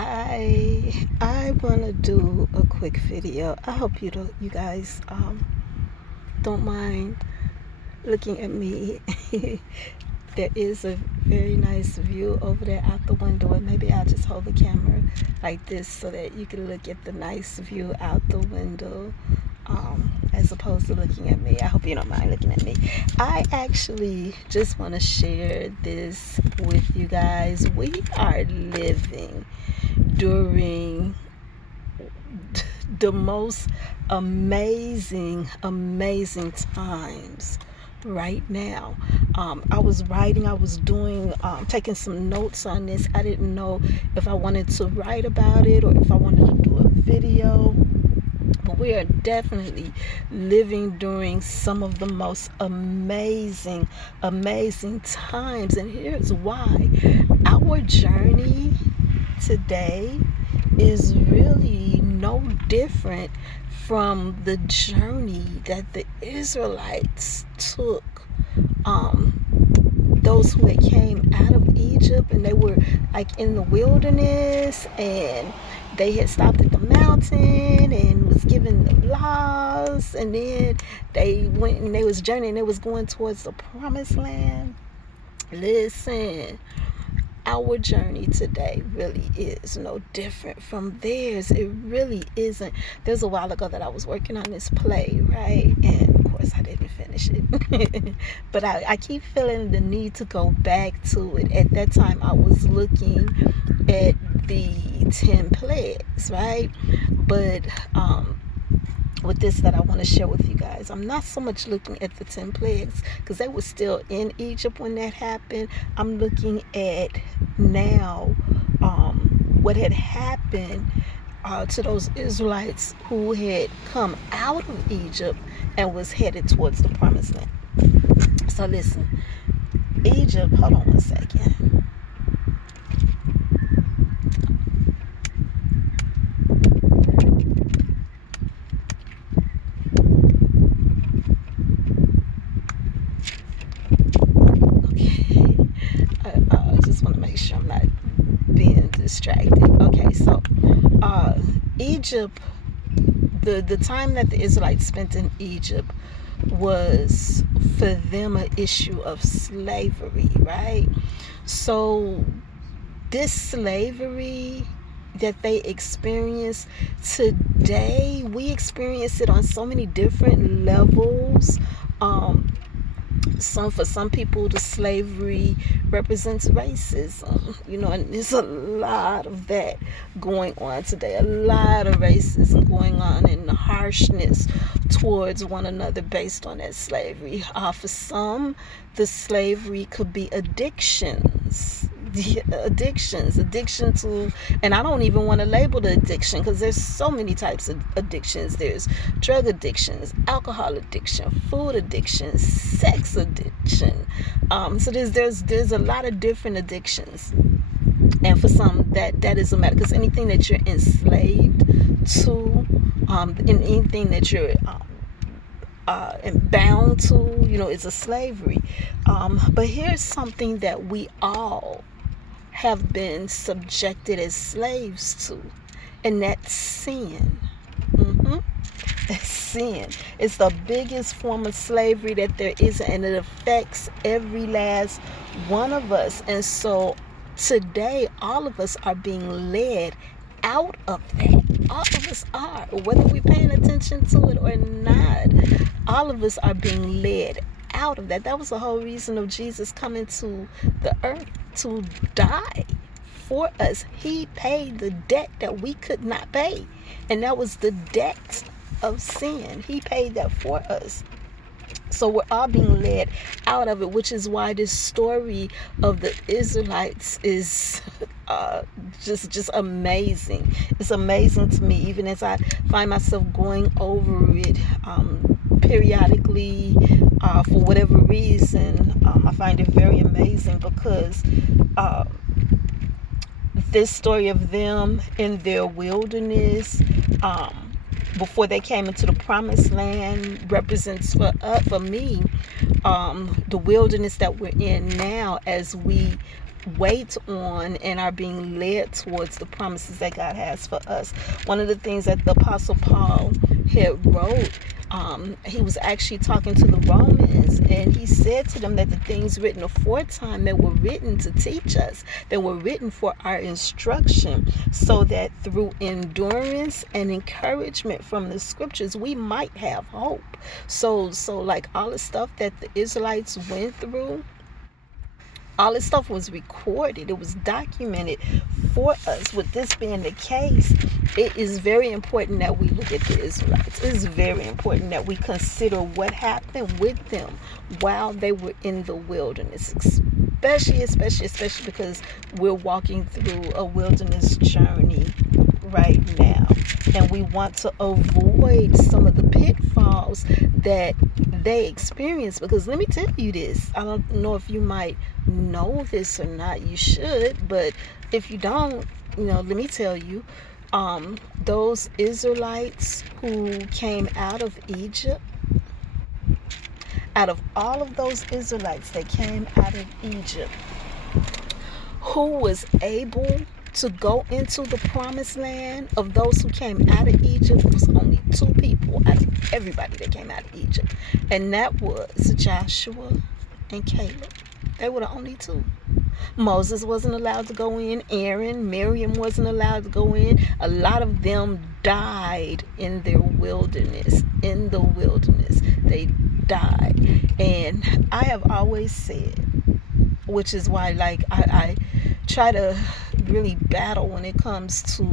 I want to do a quick video. I hope you guys don't mind looking at me. There is a very nice view over there out the window, and maybe I'll just hold the camera like this so that you can look at the nice view out the window, as opposed to looking at me. I hope you don't mind looking at me. I actually just want to share this with you guys. We are living during the most amazing times right now. I was doing, taking some notes on this. I didn't know if I wanted to write about it or if I wanted to do a video. But we are definitely living during some of the most amazing times. And here's why. Our journey today is really no different from the journey that the Israelites took. Those who had came out of Egypt, and they were like in the wilderness, and they had stopped at the mountain and was given the laws, and then they went and they was journeying, they was going towards the promised land. Listen, our journey today really is no different from theirs. It really isn't. There's a while ago that I was working on this play, right? And of course I didn't finish it. But I keep feeling the need to go back to it. At that time I was looking at the 10 plagues, right? But with this that I want to share with you guys, I'm not so much looking at the 10 plagues because they were still in Egypt when that happened. I'm looking at now what had happened to those Israelites who had come out of Egypt and was headed towards the promised land. So listen, Egypt, hold on one second. Distracted. Okay, so Egypt, the time that the Israelites spent in Egypt was for them an issue of slavery, right? So this slavery that they experienced today, we experience it on so many different levels. For some people, the slavery represents racism, and there's a lot of that going on today. A lot of racism going on, and the harshness towards one another based on that slavery. For some, the slavery could be addictions. Addiction to, and I don't even want to label the addiction because there's so many types of addictions. There's drug addictions, alcohol addiction, food addiction, sex addiction. So there's a lot of different addictions, and for some that is a matter, because anything that you're enslaved to, and anything that you're and bound to, is a slavery. But here's something that we all have been subjected as slaves to, and that's sin. That's sin. It's the biggest form of slavery that there is, and it affects every last one of us. And so today, all of us are being led out of that. All of us are, whether we're paying attention to it or not. All of us are being led out of that. That was the whole reason of Jesus coming to the earth, to die for us. He paid the debt that we could not pay, and that was the debt of sin. He paid that for us. So we're all being led out of it, which is why this story of the Israelites is just amazing. It's amazing to me, even as I find myself going over it periodically, for whatever reason. I find it very amazing because this story of them in their wilderness, before they came into the promised land, represents for me the wilderness that we're in now, as we wait on and are being led towards the promises that God has for us. One of the things that the Apostle Paul had wrote, he was actually talking to the Romans, and he said to them that the things written aforetime that were written to teach us, that were written for our instruction, so that through endurance and encouragement from the scriptures we might have hope. So like all the stuff that the Israelites went through, all this stuff was recorded. It was documented for us. With this being the case, it is very important that we look at the Israelites. It is very important that we consider what happened with them while they were in the wilderness, especially because we're walking through a wilderness journey right now, and we want to avoid some of the pitfalls that they experience. Because let me tell you this, I don't know if you might know this or not. You should, but if you don't, let me tell you, those Israelites who came out of Egypt, out of all of those Israelites that came out of Egypt, who was able to go into the promised land, of those who came out of Egypt, was only 2 people out of everybody that came out of Egypt, and that was Joshua and Caleb. They were the only 2. Moses wasn't allowed to go in. Aaron, Miriam wasn't allowed to go in. A lot of them died in their wilderness. In the wilderness, they died. And I have always said, which is why, like, I try to really battle when it comes to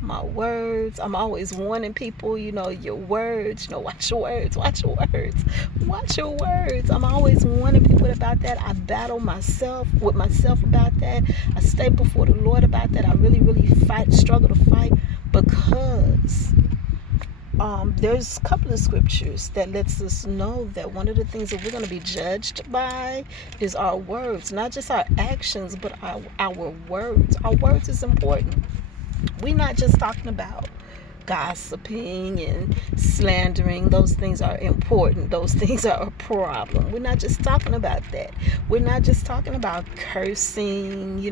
my words. I'm always warning people, your words, watch your words, watch your words. I'm always warning people about that. I battle with myself about that. I stay before the Lord about that. I really, really struggle to fight, because there's a couple of scriptures that lets us know that one of the things that we're going to be judged by is our words, not just our actions, but our words. Our words is important. We're not just talking about gossiping and slandering. Those things are important. Those things are a problem. We're not just talking about that. We're not just talking about cursing,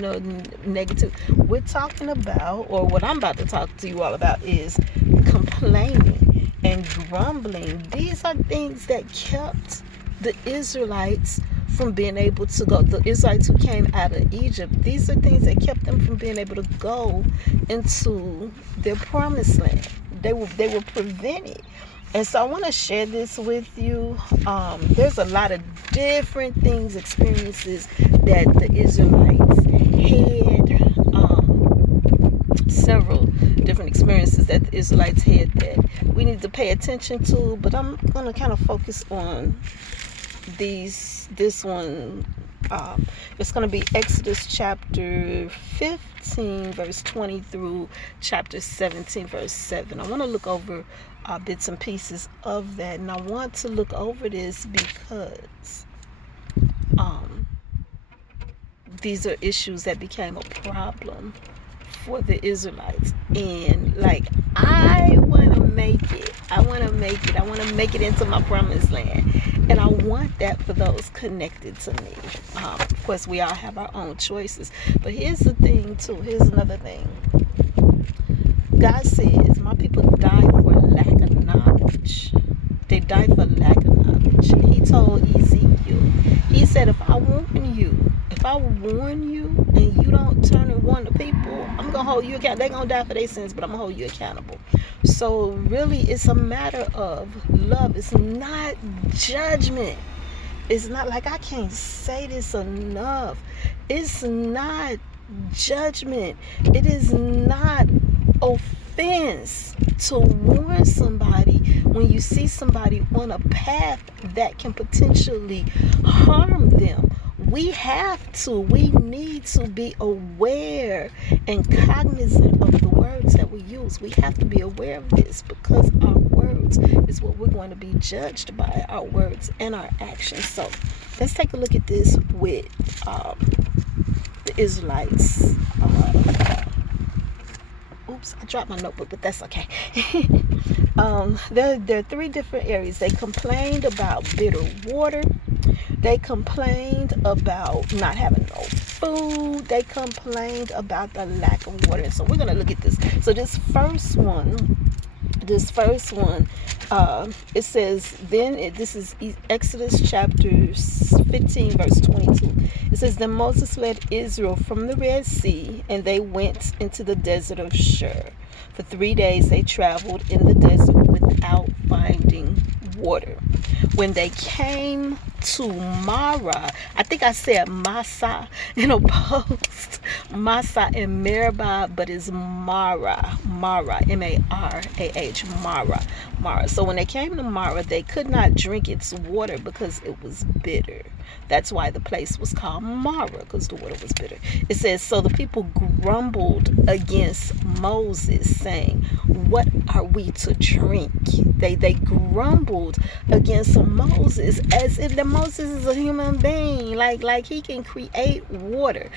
negative. We're talking about, or what I'm about to talk to you all about, is complaining and grumbling. These are things that kept the Israelites from being able to go. The Israelites who came out of Egypt, these are things that kept them from being able to go into their promised land. They were prevented. And so I want to share this with you. There's a lot of different things, experiences that the Israelites had. Several different experiences that the Israelites had that we need to pay attention to. But I'm going to kind of focus on this one. It's going to be Exodus chapter 15 verse 20 through chapter 17 verse 7. I want to look over bits and pieces of that, and I want to look over this because these are issues that became a problem for the Israelites. And like, I want to make it. I want to make it into my promised land. And I want that for those connected to me. Of course, we all have our own choices. But here's the thing, too. Here's another thing. God says, my people die for lack of knowledge. They die for lack of knowledge. He told Ezekiel, he said, if I warn you and you don't turn and warn the people, I'm going to hold you accountable. They're going to die for their sins, but I'm going to hold you accountable. So really, it's a matter of love. It's not judgment. It's not, like, I can't say this enough. It's not judgment. It is not offense to warn somebody when you see somebody on a path that can potentially harm them. We need to be aware and cognizant of the words that we use. We have to be aware of this, because our words is what we're going to be judged by, our words and our actions. So let's take a look at this with the Israelites. Oops, I dropped my notebook, but that's okay. There are 3 different areas. They complained about bitter water. They complained about not having no food, they complained about the lack of water. So we're going to look at this. So this first one, it says, this is Exodus chapter 15 verse 22. It says, then Moses led Israel from the Red Sea, and they went into the desert of Shur. For 3 days they traveled in the desert without finding water. When they came to Marah, I think I said Massa in a post, Massa and Meribah, but it's Marah, M-A-R-A-H, Marah. So when they came to Marah, they could not drink its water because it was bitter. That's why the place was called Marah, because the water was bitter. It says, so the people grumbled against Moses, saying, what are we to drink? They grumbled against Moses as if the Moses is a human being, like he can create water.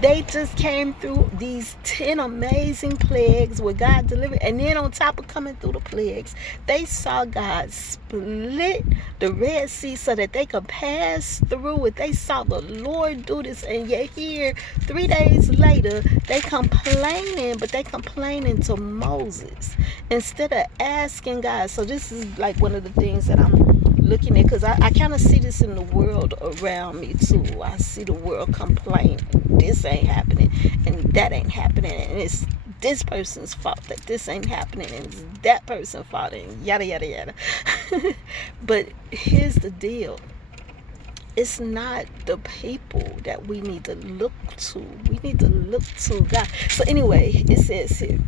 They just came through these 10 amazing plagues where God delivered, and then on top of coming through the plagues, they saw God split the Red Sea so that they could pass through it. They saw the Lord do this, and yet here 3 days later they complaining, but they complaining to Moses instead of asking God. So this is like one of the things that I'm looking at, because I kind of see this in the world around me too. I see the world complaining, this ain't happening and that ain't happening, and it's this person's fault that this ain't happening, and it's that person's fault, and yada yada yada. But here's the deal, it's not the people that we need to look to. We need to look to God. So anyway, it says here,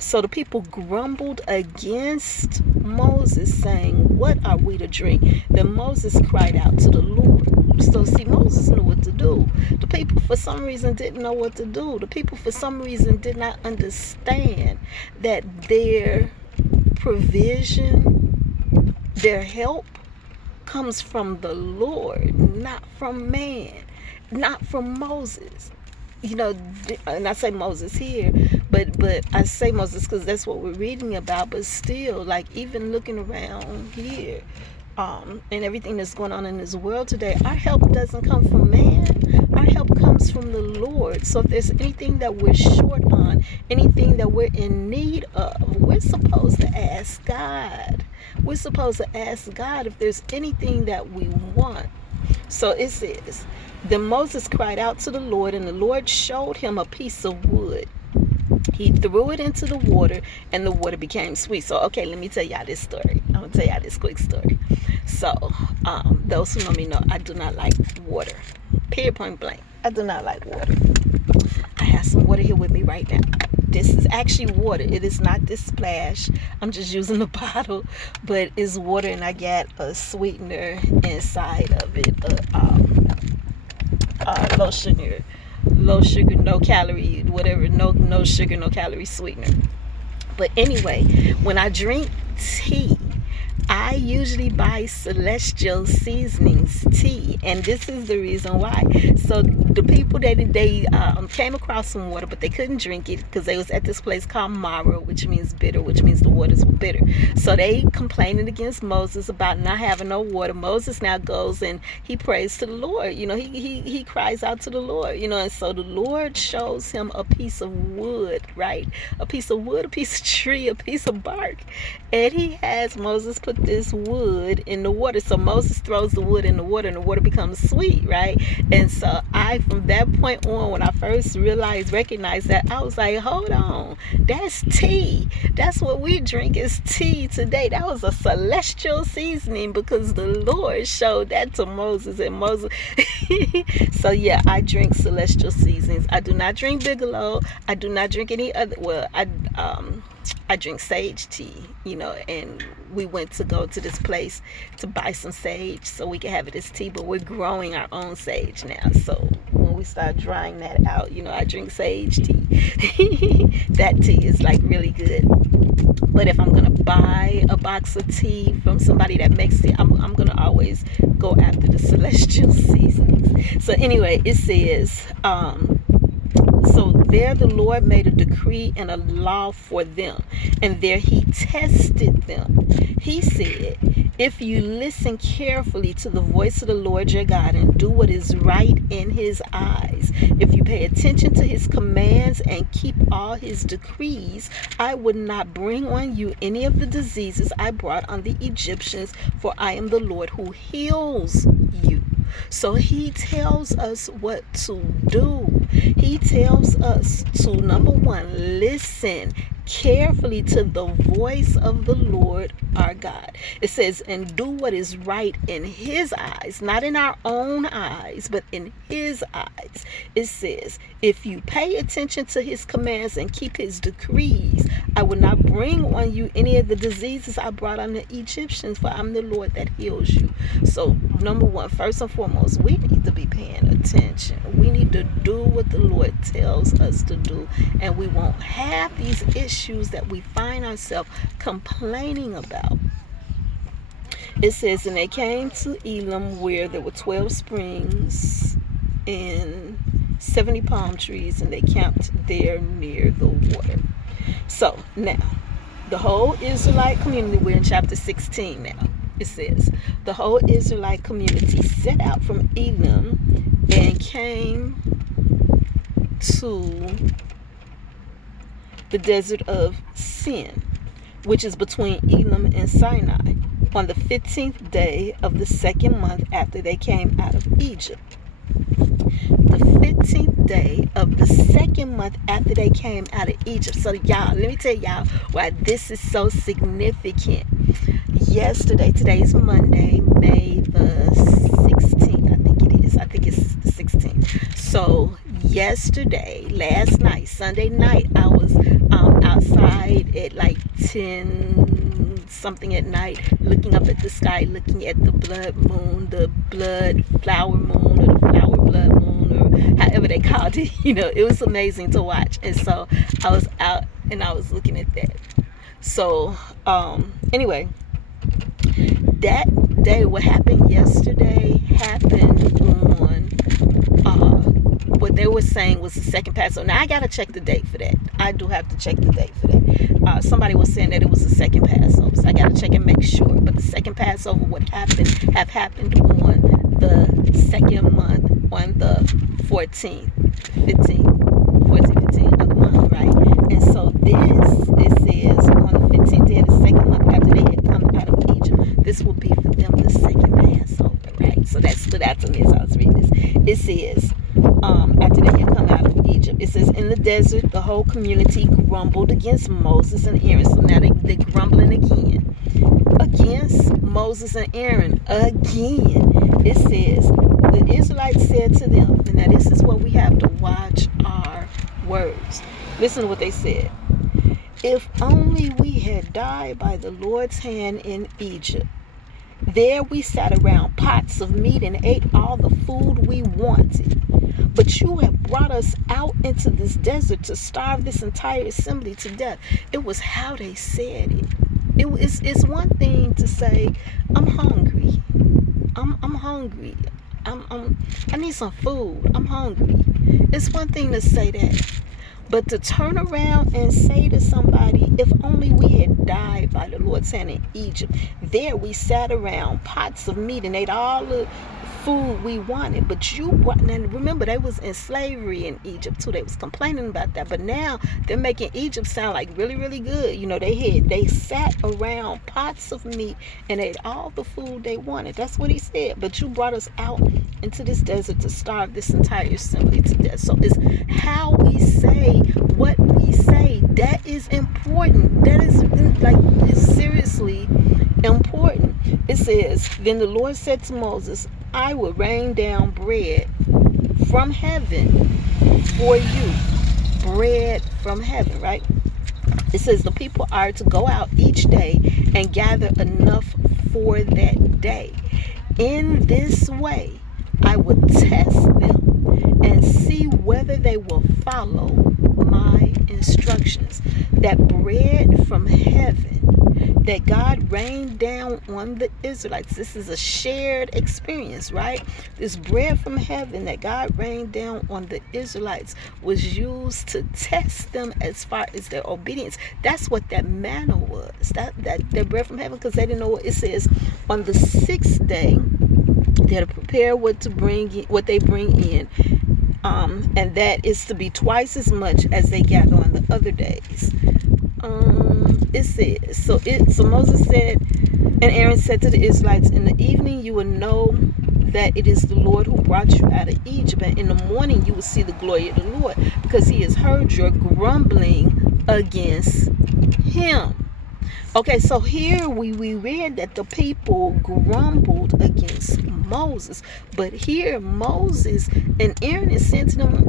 so the people grumbled against Moses, saying, what are we to drink? Then Moses cried out to the Lord. So see, Moses knew what to do. The people for some reason didn't know what to do. The people for some reason did not understand that their provision, their help, comes from the Lord, not from man, not from Moses. You know, and I say Moses here, but I say Moses because that's what we're reading about. But still, like, even looking around here, and everything that's going on in this world today, our help doesn't come from man. Our help comes from the Lord. So if there's anything that we're short on, anything that we're in need of, we're supposed to ask God. We're supposed to ask God if there's anything that we want. So it says, then Moses cried out to the Lord, and the Lord showed him a piece of wood. He threw it into the water, and the water became sweet. So, okay, let me tell y'all this story. I'm going to tell y'all this quick story. So, those who know me know I do not like water. Period, point blank. I do not like water. I have some water here with me right now. This is actually water. It is not this splash. I'm just using the bottle, but it's water, and I got a sweetener inside of it. Low sugar, no calorie, whatever. No sugar, no calorie sweetener. But anyway, when I drink tea, I usually buy Celestial Seasonings tea, and this is the reason why. So the people that they came across some water, but they couldn't drink it because they was at this place called Marah, which means bitter, which means the waters were bitter. So they complaining against Moses about not having no water. Moses now goes and he prays to the Lord. You know, he cries out to the Lord. You know, and so the Lord shows him a piece of wood, right? A piece of wood, a piece of tree, a piece of bark, and he has Moses put this wood in the water. So Moses throws the wood in the water, and the water becomes sweet, right? And so from that point on, when I first recognized that, I was like, hold on, that's tea. That's what we drink is tea today. That was a celestial seasoning because the Lord showed that to Moses, and Moses. So yeah, I drink celestial seasonings. I do not drink Bigelow. I do not drink any other. Well, I drink sage tea, you know, and we went to go to this place to buy some sage so we can have it as tea, but we're growing our own sage now. So when we start drying that out, you know, I drink sage tea. That tea is like really good. But if I'm gonna buy a box of tea from somebody that makes tea, I'm gonna always go after the celestial seasonings. So anyway, it says, so there the Lord made a decree and a law for them, and there he tested them. He said, If you listen carefully to the voice of the Lord your God and do what is right in his eyes, if you pay attention to his commands and keep all his decrees, I would not bring on you any of the diseases I brought on the Egyptians, for I am the Lord who heals you. So he tells us what to do. He tells us to, number one, listen carefully to the voice of the Lord our God. It says, and do what is right in his eyes, not in our own eyes, but in his eyes. It says, if you pay attention to his commands and keep his decrees, I will not bring on you any of the diseases I brought on the Egyptians, for I'm the Lord that heals you. So number one, first and foremost, we need to be paying attention. We need to do what the Lord tells us to do, and we won't have these issues that we find ourselves complaining about. It says, and they came to Elim, where there were 12 springs and 70 palm trees, and they camped there near the water. So now, the whole Israelite community, we're in chapter 16 now. It says, the whole Israelite community set out from Elim and came to the desert of Sin, which is between Elim and Sinai, on the 15th day of the second month after they came out of Egypt. The 15th day of the second month after they came out of Egypt. So y'all, let me tell y'all why this is so significant. Yesterday, today's Monday, May the 16th, I think it is. I think it's the 16th. So yesterday, last night, Sunday night, I was outside at like 10 something at night, looking up at the sky, looking at the blood moon, the blood flower moon, or the flower blood moon, or however they called it. You know, it was amazing to watch. And so I was out and I was looking at that. So anyway, that day, what happened yesterday happened on what they were saying was the second Passover. Now I gotta check the date for that. I do have to check the date for that. Somebody was saying that it was the second Passover, so I gotta check and make sure. But the second Passover would have happened on the second month, on the 14th, 15th of the month, right? And so this, it says, on the 15th day of the second month after they had come out of Egypt, this will be for them the second Passover, right? So that stood out to me as I was reading this. It says, after they had come out of Egypt, it says, in the desert, the whole community grumbled against Moses and Aaron. So now they're grumbling again against Moses and Aaron again. It says, the Israelites said to them, and now this is what we have to watch our words. Listen to what they said. If only we had died by the Lord's hand in Egypt. There we sat around pots of meat and ate all the food we wanted. But you have brought us out into this desert to starve this entire assembly to death. It was how they said it. It's one thing to say, I'm hungry. I'm hungry. I need some food. I'm hungry. It's one thing to say that. But to turn around and say to somebody, if only we had died by the Lord's hand in Egypt. There we sat around pots of meat and ate all the food we wanted. But you brought, and remember, they was in slavery in Egypt too. They was complaining about that. But now they're making Egypt sound like really, really good. You know, they sat around pots of meat and ate all the food they wanted. That's what he said. But you brought us out into this desert to starve this entire assembly to death. So it's how we say what we say. That is important. That is like, it's seriously important. It says, then the Lord said to Moses, I will rain down bread from heaven for you. Bread from heaven, right? It says the people are to go out each day and gather enough for that day. In this way, I will test them and see whether they will follow my instructions. That bread from heaven that God rained down on the Israelites. This is a shared experience, right? This bread from heaven that God rained down on the Israelites was used to test them as far as their obedience. That's what that manna was. That bread from heaven, because they didn't know what it says. On the sixth day, they're to prepare what they bring in. And that is to be twice as much as they gather on the other days. It says, so Moses said, and Aaron said to the Israelites, in the evening you will know that it is the Lord who brought you out of Egypt, and in the morning you will see the glory of the Lord, because he has heard your grumbling against him. Okay, so here we read that the people grumbled against Moses. But here Moses and Aaron is saying to them,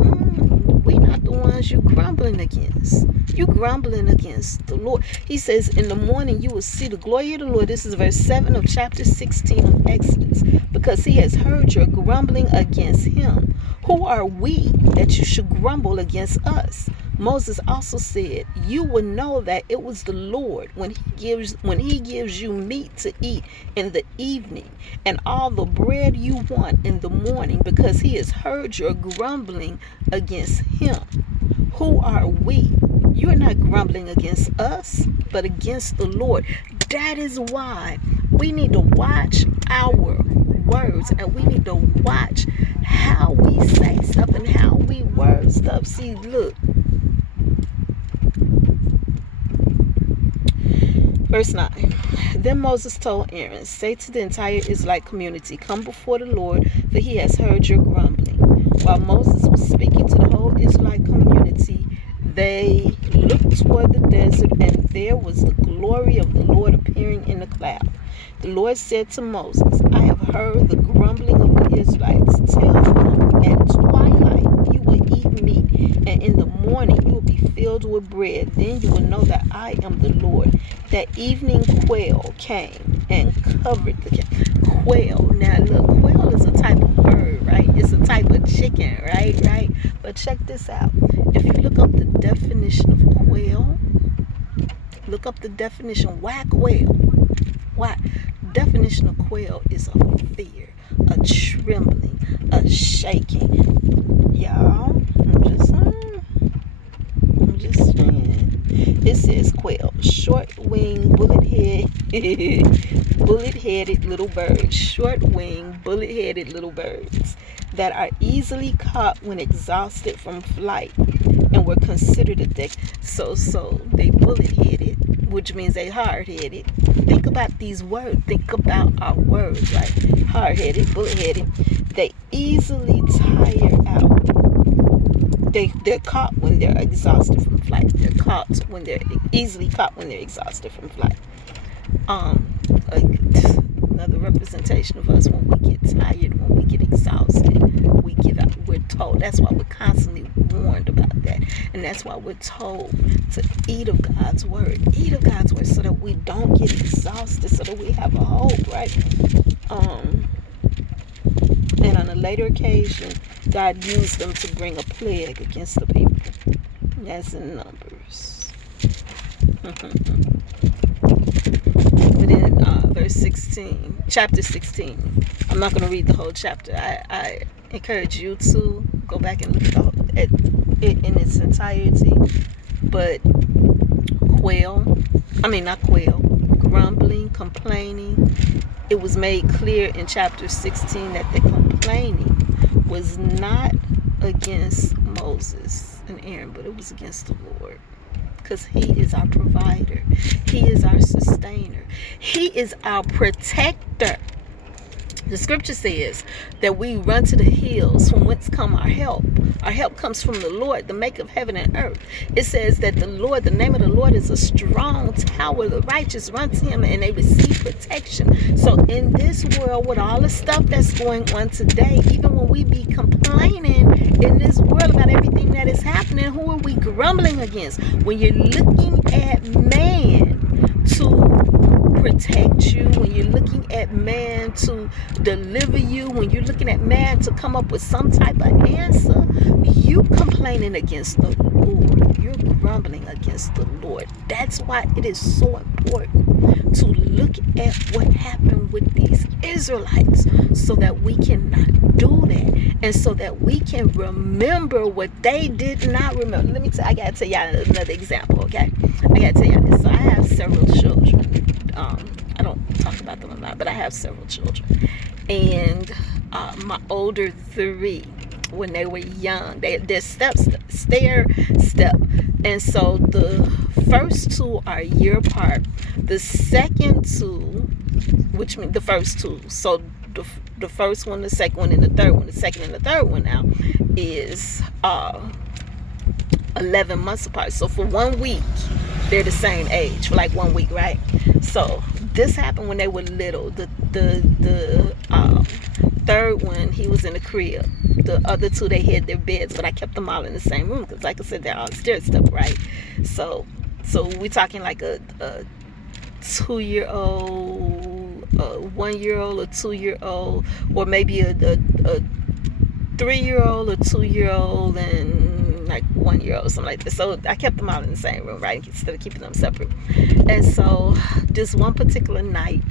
we're not the ones you grumbling against. You grumbling against the Lord. He says, in the morning you will see the glory of the Lord. This is verse 7 of chapter 16 of Exodus. Because he has heard your grumbling against him. Who are we that you should grumble against us? Moses also said, you will know that it was the Lord when he gives you meat to eat in the evening, and all the bread you want in the morning, because he has heard your grumbling against him. Who are we? You're not grumbling against us, but against the Lord. That is why we need to watch our words, and we need to watch how we say stuff and how we word stuff. See, look. Verse 9. Then Moses told Aaron, say to the entire Israelite community, come before the Lord, for he has heard your grumbling. While Moses was speaking to the whole Israelite community, they looked toward the desert, and there was the glory of the Lord appearing in the cloud. The Lord said to Moses, I have heard the grumbling of the Israelites. Tell them, at twilight you will eat meat, and in the morning you will be filled with bread. Then you will know that I am the Lord. That evening quail came and covered the camp. Quail. Now look, quail is a type of bird, right? It's a type of chicken, right? But check this out. If you look up the definition of quail, look up the definition. Why quail? Why? Definition of quail is a fear, a trembling, a shaking. Y'all, I'm just saying. It says quail, short-winged, bullet-headed little birds. Short-winged, bullet-headed little birds that are easily caught when exhausted from flight and were considered a deck. So they bullet-headed, which means they hard-headed. Think about these words. Think about our words, right? Hard-headed, bullet-headed. They easily tire out. They're caught when they're exhausted from flight. They're easily caught when they're exhausted from flight. Another representation of us when we get tired, when we get exhausted, we give out. We're told. That's why we're constantly warned about that, and that's why we're told to eat of God's word. Eat of God's word so that we don't get exhausted, so that we have a hope, right? And on a later occasion, God used them to bring a plague against the people. That's in Numbers. But in verse 16, chapter 16, I'm not going to read the whole chapter. I encourage you to go back and look at it in its entirety. But grumbling, complaining, it was made clear in chapter 16 that the complaining was not against Moses and Aaron, but it was against the Lord. Because he is our provider. He is our sustainer. He is our protector. The scripture says that we run to the hills from whence come our help. Our help comes from the Lord, the maker of heaven and earth. It says that the Lord, the name of the Lord is a strong tower. The righteous run to him and they receive protection. So in this world, with all the stuff that's going on today, even when we be complaining in this world about everything that is happening, who are we grumbling against? When you're looking at man to protect you, when you're looking at man to deliver you, when you're looking at man to come up with some type of answer, you complaining against the Lord. you're grumbling against the Lord. That's why it is so important to look at what happened with these Israelites, so that we cannot do that, and so that we can remember what they did not remember. I gotta tell y'all another example, okay? I gotta tell y'all this. So I have several children. I don't talk about them a lot, but I have several children. And my older three, when they were young, they're step. And so the first two are a year apart. The second two, which means the first two, so the first one, the second one, and the third one, the second and the third one now is 11 months apart. So for 1 week, they're the same age for like 1 week, right? So this happened when they were little. The third one, he was in the crib. The other two, they had their beds, but I kept them all in the same room because, like I said, they're all stair step, right? So we're talking like a 2-year-old, a 1-year-old, a 2-year-old, or maybe a 3-year-old, a 2-year-old, and like 1-year-old, something like that. So I kept them all in the same room, right, instead of keeping them separate. And so this one particular night,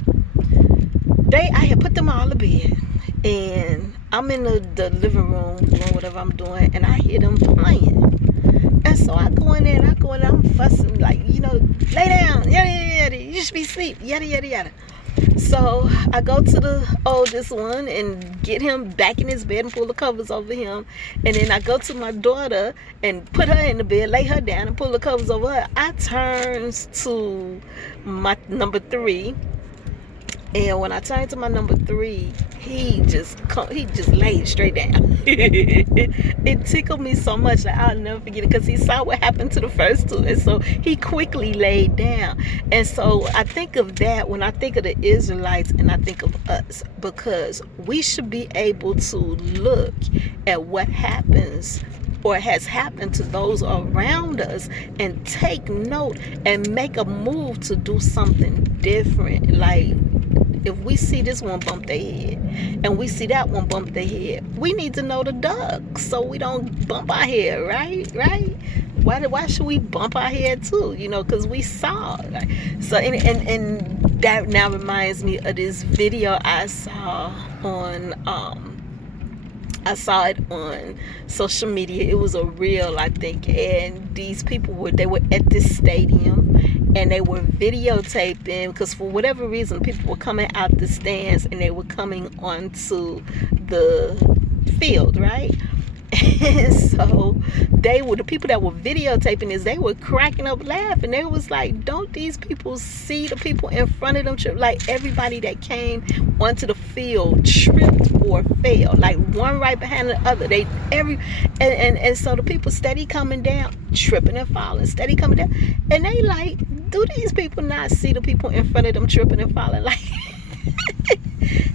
I had put them all to bed, and I'm in the living room doing whatever I'm doing, and I hear them playing. And so I go in there, and I'm fussing, like, lay down, yada, yada, yada, you should be asleep, yada, yada, yada. So I go to the oldest one and get him back in his bed and pull the covers over him. And then I go to my daughter and put her in the bed, lay her down, and pull the covers over her. I turns to my number 3. And when I turned to my number 3, he just laid straight down. It tickled me so much that I'll never forget it, because he saw what happened to the first two, and so he quickly laid down. And so I think of that when I think of the Israelites, and I think of us, because we should be able to look at what happens or has happened to those around us and take note and make a move to do something different. Like, if we see this one bump their head and we see that one bump their head, we need to know the duck so we don't bump our head, right? Why should we bump our head too? Because we saw it. Right? So and that now reminds me of this video I saw on I saw it on social media. It was a reel, I think, and these people were at this stadium, and they were videotaping, because for whatever reason people were coming out the stands and they were coming onto the field, right? And so the people that were videotaping this, they were cracking up laughing. They was like, don't these people see the people in front of them trip? Like, everybody that came onto the field tripped or fell, like one right behind the other. And so the people steady coming down, tripping and falling, steady coming down. And they like, do these people not see the people in front of them tripping and falling? Like,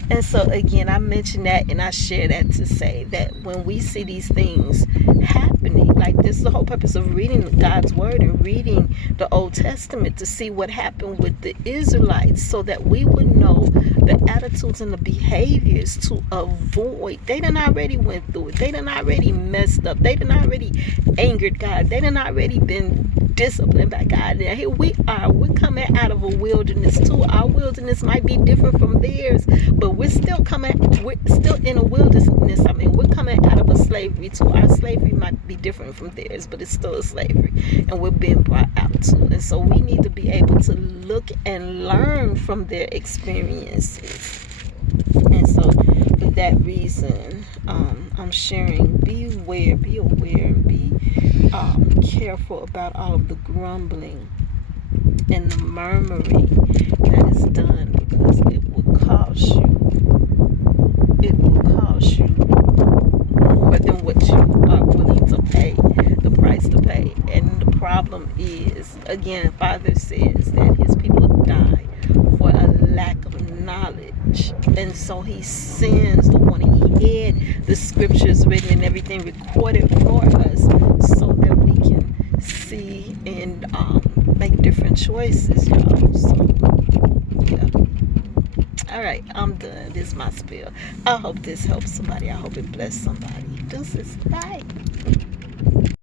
and so again, I mention that and I share that to say that when we see these things happening, like, this is the whole purpose of reading God's word and reading the Old Testament, to see what happened with the Israelites, so that we would know the attitudes and the behaviors to avoid. They done already went through it. They done already messed up. They done already angered God. They done already been disciplined by God. Now here we are. We're coming out of a wilderness too. Our wilderness might be different from theirs, but we're still in a wilderness. I mean, we're coming out of a slavery too. Our slavery might be different from theirs, but it's still a slavery, and we're being brought out too. And so we need to be able to look and learn from their experiences. And so for that reason, I'm sharing, be aware, and be careful about all of the grumbling and the murmuring that is done, because it will cost you more than what you are willing to pay, the price to pay. And the problem is, again, Father says that his people die for a lack of knowledge. And so he sends the one. He had the scriptures written and everything recorded for us, so that we can see and make different choices, y'all. So yeah. All right, I'm done. This is my spiel. I hope this helps somebody. I hope it bless somebody. Deuces. Bye.